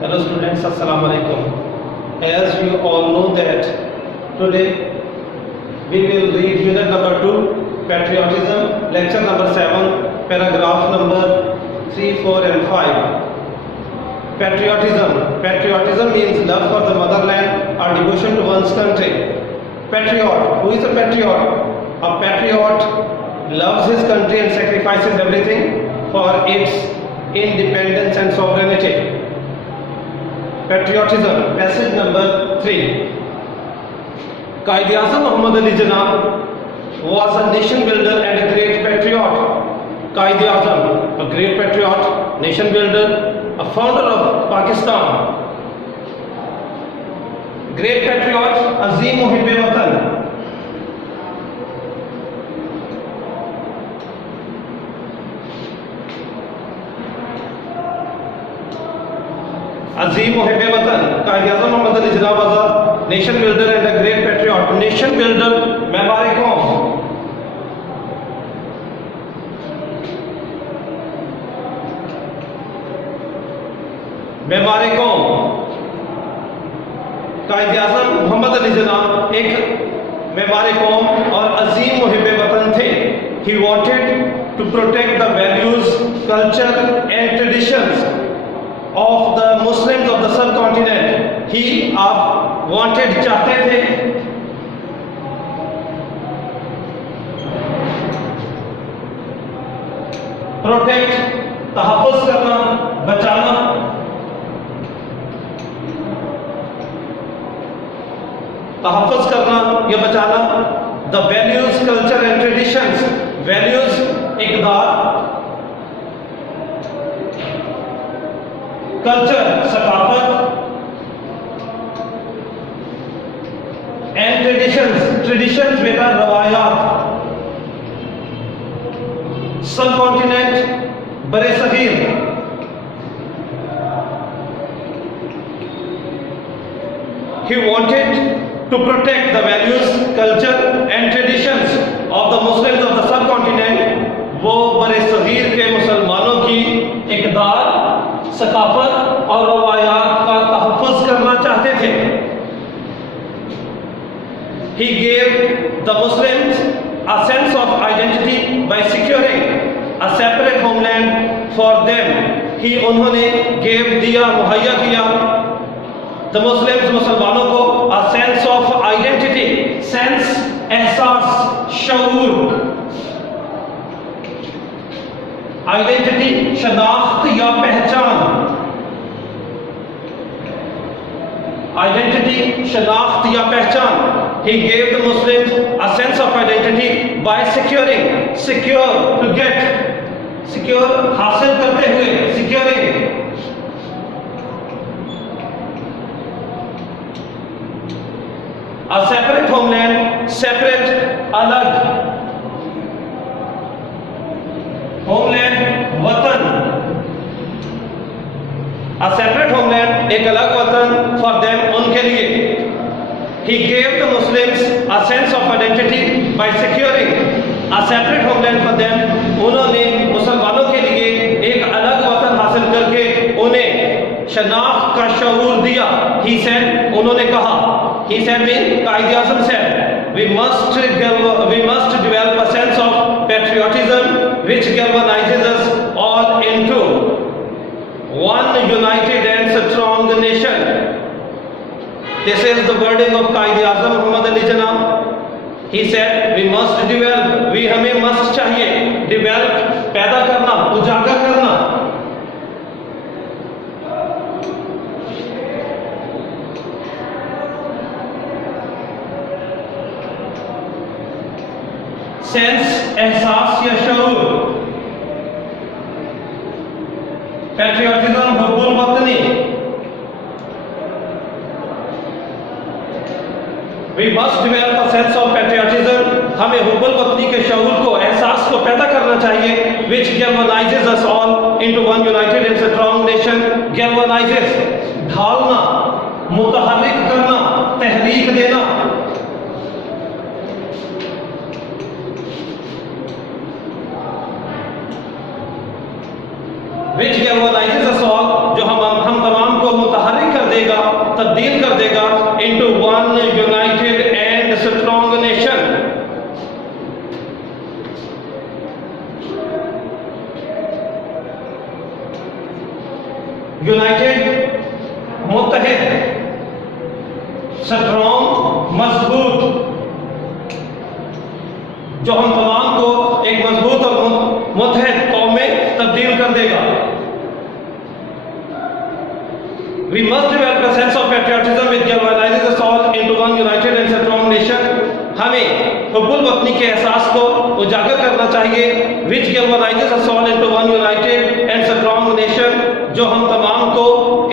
Hello students, Assalamu alaikum. As you all know that today we will read unit number 2, patriotism, lecture number 7, paragraph number 3, 4 and 5. Patriotism. Patriotism means love for the motherland or devotion to one's country. Patriot. Who is a patriot? A patriot loves his country and sacrifices everything for its independence and sovereignty. Patriotism. Passage number 3. Quaid-e-Azam Muhammad Ali Jinnah was a nation builder and a great patriot. Quaid-e-Azam, a great patriot, nation builder, a founder of Pakistan. Great patriot, Azim Muhibbe-Watan. Azim Muhibbe-Watan. Quaid-e-Azam Muhammad Ali Jinnah was a nation builder and a great patriot. Nation builder, Memare Qaum. Memare Qaum. Quaid-e-Azam Muhammad Ali Jinnah एक मेमारे कौम और अजीम मुहिब्बे वतन थे. He wanted to protect the values, culture and traditions of the Muslims of the subcontinent. He wanted, चाहते थे protect, तहफ़्फ़ुज़ करना, बचाना, तहफ़्फ़ुज़ करना या बचाना the values, culture and traditions. values इक़दार, culture सकाफ़त and traditions बेटा रवायात. सबकॉन्टिनेंट बरे Sagir. He wanted to protect the values, culture and traditions of the Muslims of the subcontinent. वो बरे सगीर के मुसलमानों की इक़दार, सकाफ़त और रवायात का तहफ़्फ़ुज़ करना चाहते थे. He gave the Muslims a sense of identity by securing a separate homeland for them. ही उन्होंने दिया, मुहैया किया the Muslims, मुसलमानों को a sense of identity, sense, एहसास, शऊर. Identity, शनाख्त या पहचान. Identity, शनाख्त या पहचान. He gave the Muslims a sense of identity by securing, secure, to get, secure, हासिल करते हुए, securing. A separate homeland, separate, अलग. Homeland, वतन. A separate homeland, एक अलग वतन for them, उनके लिए. He gave the Muslims a sense of identity by securing a separate homeland for them. उन्होंने मुसलमानों के लिए एक अलग वतन हासिल करके उन्हें शनाख्त का शऊर दिया. He said, उन्होंने कहा. He said, Quaid-e-Azam said, we must develop a sense of patriotism which galvanizes us all into one united and strong nation. This is the wording of Quaid-e-Azam Muhammad Ali Jinnah. He said, we must develop, we हमें must चाहिए, develop, पैदा करना, उजागर करना. सेंस, एहसास या शऊर. पैट्रियोटिज्म, हुब्बुल वतनी. We must develop a sense of patriotism. हमें हुब्बुल वतनी के शऊर को, एहसास को पैदा करना चाहिए. Which galvanizes us all into one united and strong nation. Galvanizes, ढालना, मुतहर्रिक करना, तहरीक देना. which galvanizes us all, जो हम तमाम को तब्दील कर देगा into one united and strong nation. United, मुत्तहिद, स्ट्रॉन्ग, मजबूत, जो हम तमाम को एक मजबूत और मुत्तहिद कौम में तब्दील कर देगा। We must develop a sense of patriotism which galvanizes us all into one united and strong nation. हमें हुब्बुल वतनी के एहसास को उजागर करना चाहिए, which galvanizes us all into one united and strong nation, जो हम तमाम को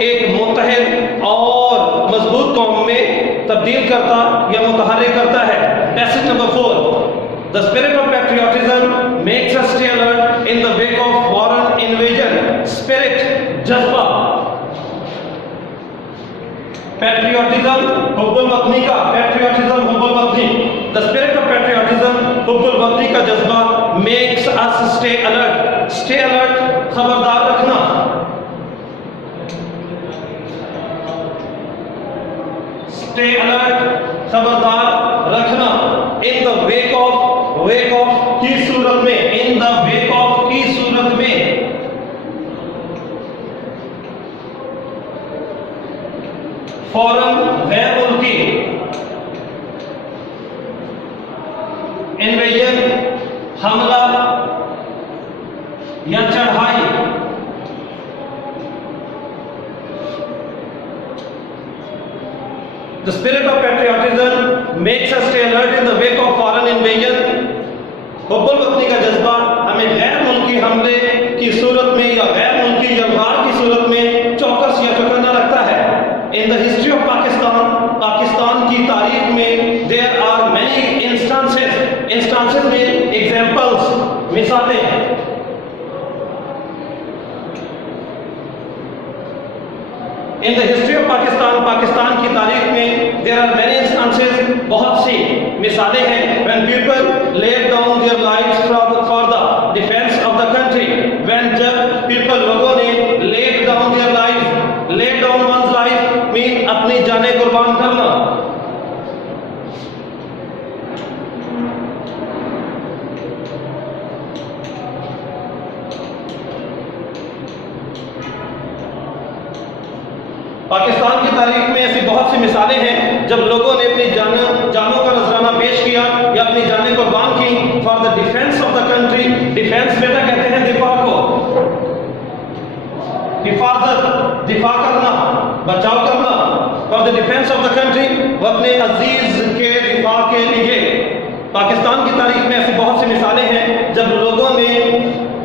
एक मुत्तहिद और मजबूत कौम में तब्दील करता या मुतहर्रिक करता है। Passage number 4. The spirit of patriotism makes us stay alert in the wake of foreign invasion. Spirit, जज्बा, patriotism, हुब्बुल वतनी का, patriotism, हुब्बुल वतनी, the spirit of patriotism, हुब्बुल वतनी का जज्बा makes us stay alert. Stay alert, खबरदार रखना। Stay alert, खबरदार रखना। In the wake of की सूरत में, in the wake of की सूरत में, फौरन गैर मुल्की इन्वेजन, हमला या चढ़ाई, the spirit of patriotism makes us stay alert in the wake of foreign invasion. हुब्बुल वतनी का जज्बा हमें गैर मुल्की हमले की सूरत में या गैर मुल्की जलवार की सूरत में चौकस या चौकन्ना रखता है। In the history of Pakistan, Pakistan की तारीख में there are many instances में examples, मिसालें। In the history of Pakistan, Pakistan की तारीख में there are many instances, बहुत सी मिसालें हैं when people laid down their lives for the defense of the country. When जब people लोगों ने laid down their life, laid down one's life mean अपनी जानें कुर्बान करना। पाकिस्तान की तारीख में ऐसी बहुत सी मिसालें हैं जब लोगों ने अपनी जानों का नजराना पेश किया या अपनी जानें कुर्बान की for the defence of the country. Defence बेटा कहते हैं दिफा को, हिफाजत, दिफा करना, बचाव करना। For the defence of the country, वो अपने अजीज के दिफा के लिए। पाकिस्तान की तारीख में ऐसी बहुत सी मिसालें हैं जब लोगों ने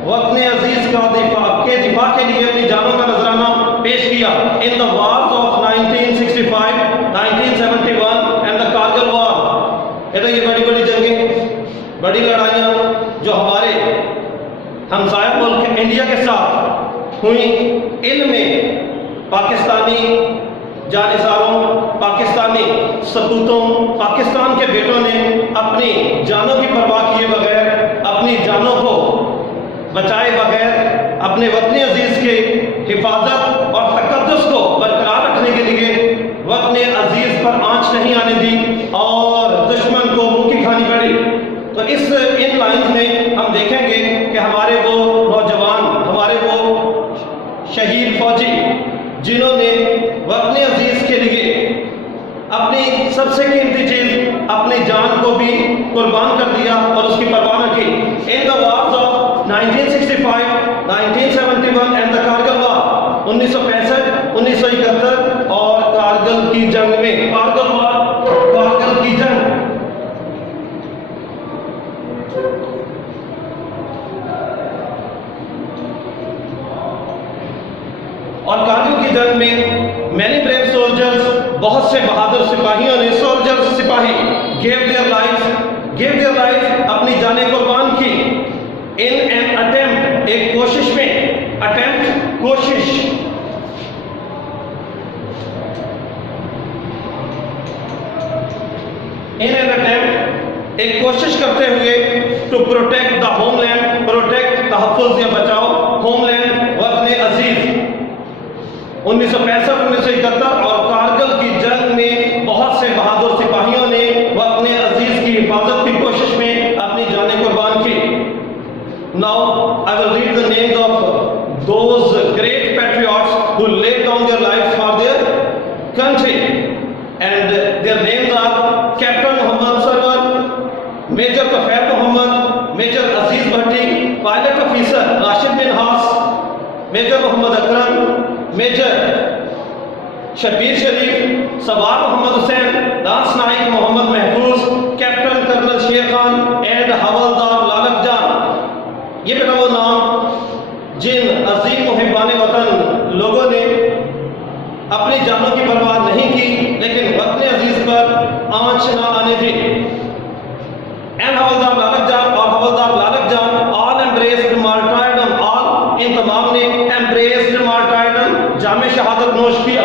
वो अपने अजीज का दिफा के लिए अपनी जानों का नजराना पेश किया। In the Wars of 1965, 1971 and the Kargil वॉर। ये बड़ी बड़ी जंगें, बड़ी लड़ाइयाँ जो हमारे हमसाया मुल्क इंडिया के साथ हुई, इनमें पाकिस्तानी जानिसारों, पाकिस्तानी सपूतों, पाकिस्तान के बेटों ने अपनी जानों की परवाह किए बगैर, अपनी जानों को बचाए बगैर अपने वतनी अजीज के हिफाजत और तकद्दुस को बरकरार रखने के लिए वतनी अजीज पर आंच नहीं आने दी और दुश्मन को मुंह की खानी पड़ी। तो इन लाइन्स में हम देखेंगे कि हमारे वो नौजवान, हमारे वो शहीद फौजी जिन्होंने वतनी अजीज के लिए अपनी सबसे कीमती चीज अपनी जान को भी कुर्बान कर दिया और उसकी परवाह न की। In the Wars of 1965, 1971 and the Kargil वॉर, 1965, 1971 और कारगिल की जंग में, कारगिल वॉर, कारगिल की जंग। और कारगिल की जंग में मैनी ब्रेव सोल्जर्स, बहुत से बहादुर सिपाहियों ने, सोल्जर्स सिपाही, गेव देयर लाइफ अपनी जानें कुर्बान की। इन एन अटेम्प्ट, एक कोशिश में, अटेम्प्ट कोशिश, इन एन अटेम्प्ट एक कोशिश करते हुए to protect the homeland, protect तहफ़्फ़ुज़ या बचाओ होमलैंड व अपने अजीज। 1965, 1971 और कारगिल की major Tufail Mohammad, major Aziz Bhatti, pilot officer Rashid Minhas, major Mohammad Akram, major Shabbir Sharif, सवार Mohammad Hussain, lance Naik Mohammad Mahfuz, captain colonel शेर खान एंड हवलदार लालक जान। ये बेटा वो नाम जिन अजीम मुहिब्बान वतन लोगों ने अपनी जानों की परवाह नहीं की लेकिन वतन अजीज पर आंच ना आने दी। एंड हवलदार लालक जान और हवलदार लालक जान ऑल एम्ब्रेस्ड मार्टायरडम, ऑल इन तमाम ने एम्ब्रेस्ड मार्टायरडम, जामे शहादत नोश किया।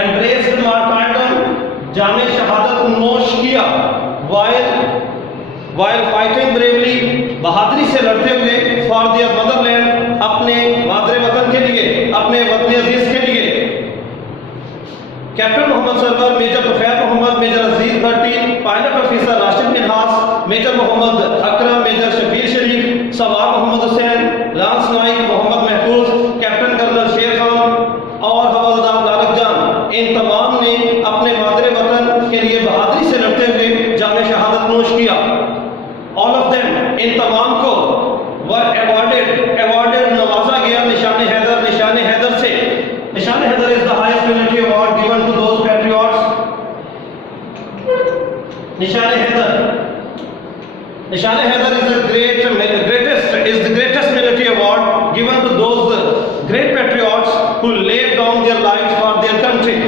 एम्ब्रेस्ड मार्टायरडम, जामे शहादत नोश किया। वाइल फाइटिंग ब्रेवली, बहादुरी से लड़ते हुए फॉर दियर मदरलैंड, अपने मादरे वतन के लिए, अपने वतन अजीज के लिए। Captain Mohammad Sarwar, major Tufail Mohammad, major Aziz Bhatti, pilot officer Rashid Minhas, major Mohammad Akram, major Shabbir Sharif, सवार Mohammad Hussain, lance Naik Mohammad Mahfuz, captain colonel शेर खान और हवलदार लालक जान, इन तमाम ने अपने मादरे वतन के लिए बहादुरी से लड़ते हुए जामे शहादत नोश किया। ऑल ऑफ देम, इन तमाम को वर अवॉर्डेड नवाजा गया निशान हैदर, निशान हैदर से। Nishan Haider is the highest military award given to those patriots. Nishan Haider is the greatest military award given to those great patriots who laid down their lives for their country.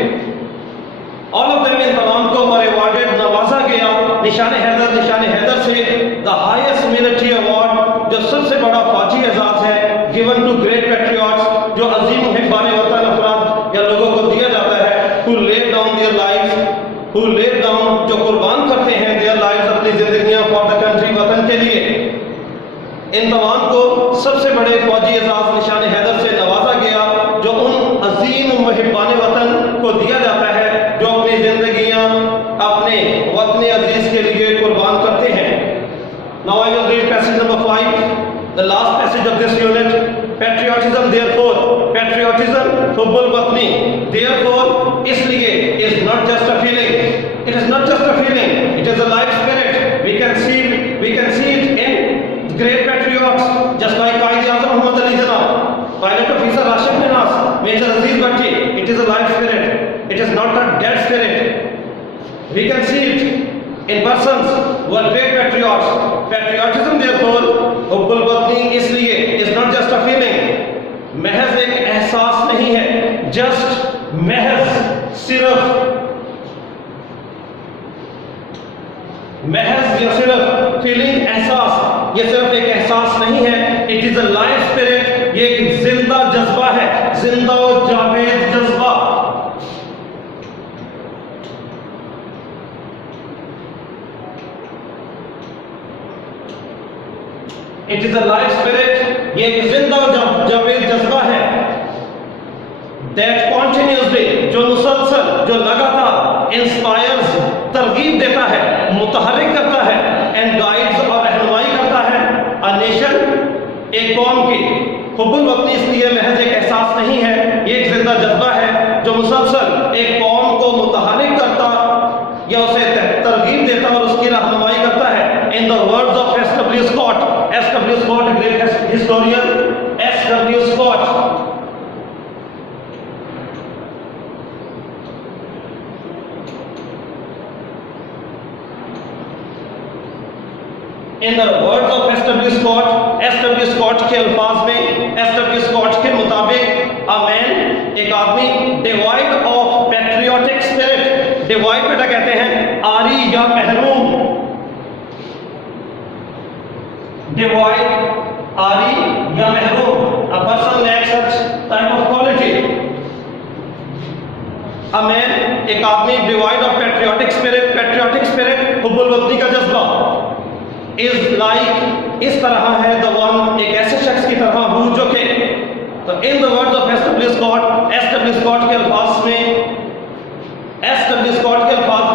All of them, इन तमाम को were awarded, नवाजा गया निशान हैदर से, the highest military award, जो सबसे बड़ा फौजी एजाज है, given to great patriots, जो अजीम मुहिब्बान वतन अफराद या लोगों को दिया जाता है, who laid down their lives, who laid down, जो कुर्बान करते हैं their lives, अपनी जिंदगियां for the country, वतन के लिए। इन तमाम को सबसे बड़े फौजी एजाज निशान हैदर से नवाजा गया, जो उन अजीम मुहिब्बान वतन को दिया जाता है जो अपनी जिंदगियां अपने वतन अजीज के लिए कुर्बान करते हैं। Now I will read passage number 5, the last passage of this unit. Patriotism, therefore, patriotism, hubbul watni, therefore, इसलिए, is not just a feeling. It is not just a feeling. It is a life spirit. We can see it in great patriots, just like Qaid-e-Azam Muhammad Ali Jinnah, Pilot Officer Rashid Minas, Major Aziz Bhatti. It is a life spirit. It is not a dead spirit. We can see it in persons who are great patriots. Patriotism, therefore, हुब्बुल वतनी, इसलिए, is not just a feeling. महज एक एहसास नहीं है, just महज, सिर्फ महज या सिर्फ फीलिंग, एहसास, ये सिर्फ एक एहसास नहीं है। It is a life spirit, ये एक जिंदा जज्बा है, जिंदा और जावेद जज्बा। It is a life spirit, ये एक जिंदा और जावेद जज्बा है। दैट कॉन्टिन्यूसली, जो मुसलसल, जो लगातार, इंस्पायर्स, तरगीब देता है, मुतहर्रिक करता है, एंड गाइड्स, और रहनुमाई करता है, अ नेशन, एक कौम की। हुब्बुल वतनी इसलिए महज एक एहसास नहीं है, ये एक जिंदा जज्बा है जो मुसलसल एक कौम को मुतहर्रिक करता या उसे तरगीब देता और उसकी रहनुमाई करता है। In the words of S W. Scott, great historian S W. Scott, in the words of S W. Scott के अल्फाज में, एस.डब्ल्यू. स्कॉट के मुताबिक, अ मैन, एक आदमी, divide of patriotic spirit, divide बेटा कहते हैं आरी या महरूम, डिवाइड, आरी या महरूम, a person lakhs such type of quality. A man, एक आदमी, डिवाइड ऑफ पैट्रियोटिक स्पिरिट, हुब्बुल वतनी का जज्बा, इज लाइक, इस तरह है, द वन, एक ऐसे शख्स की तरह हूं जो कि, तो in the words of S W. Scott के अल्फाज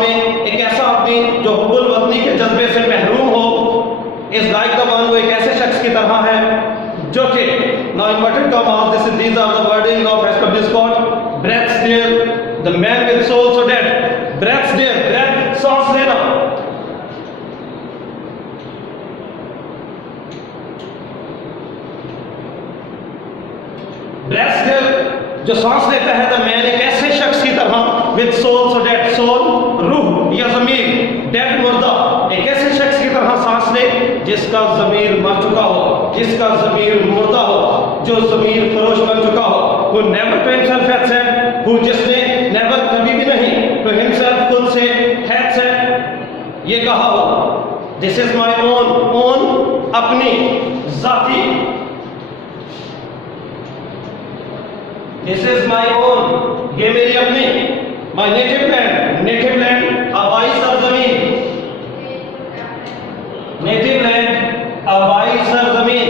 में, एक ऐसा अपनी जो हुब्बुल वतनी के जज्बे से महरूम हो, इस लाइक द वन, वो एक ऐसे शख्स की तरह है जो कि now inverted commas, these are the wording of S.W. Scott, breaths there, the man with soul so dead, breaths there, breath सांस लेना, breaths there जो सांस लेता है, the man एक ऐसे शख्स की तरह, with soul so dead, soul रूह या ज़मीर, dead मुर्दा, एक ऐसे शख्स की तरह सांस ले जिसका ज़मीर मर चुका हो, जिसका ज़मीर मुर्दा हो, जो ज़मीर फरोश बन चुका हो, who never to himself had said, who जिसने never कभी भी नहीं to himself खुद से had said ये कहा हो, this is my own अपनी जाती, this is my own ये मेरी अपनी, my native land आबाई सरजमीन, नेटिव लैंड आबाई सरजमीन।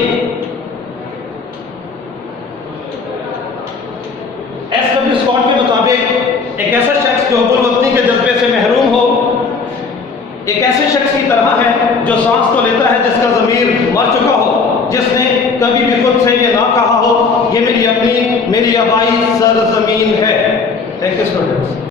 S.W. स्कॉट के मुताबिक एक ऐसा शख्स जो हुब्बुल वतनी के जज्बे से महरूम हो, एक ऐसे शख्स की तरह है जो सांस तो लेता है जिसका ज़मीर मर चुका हो, जिसने कभी भी खुद से ये ना कहा हो ये मेरी अपनी, मेरी आबाई सरजमीन है। Thank you students.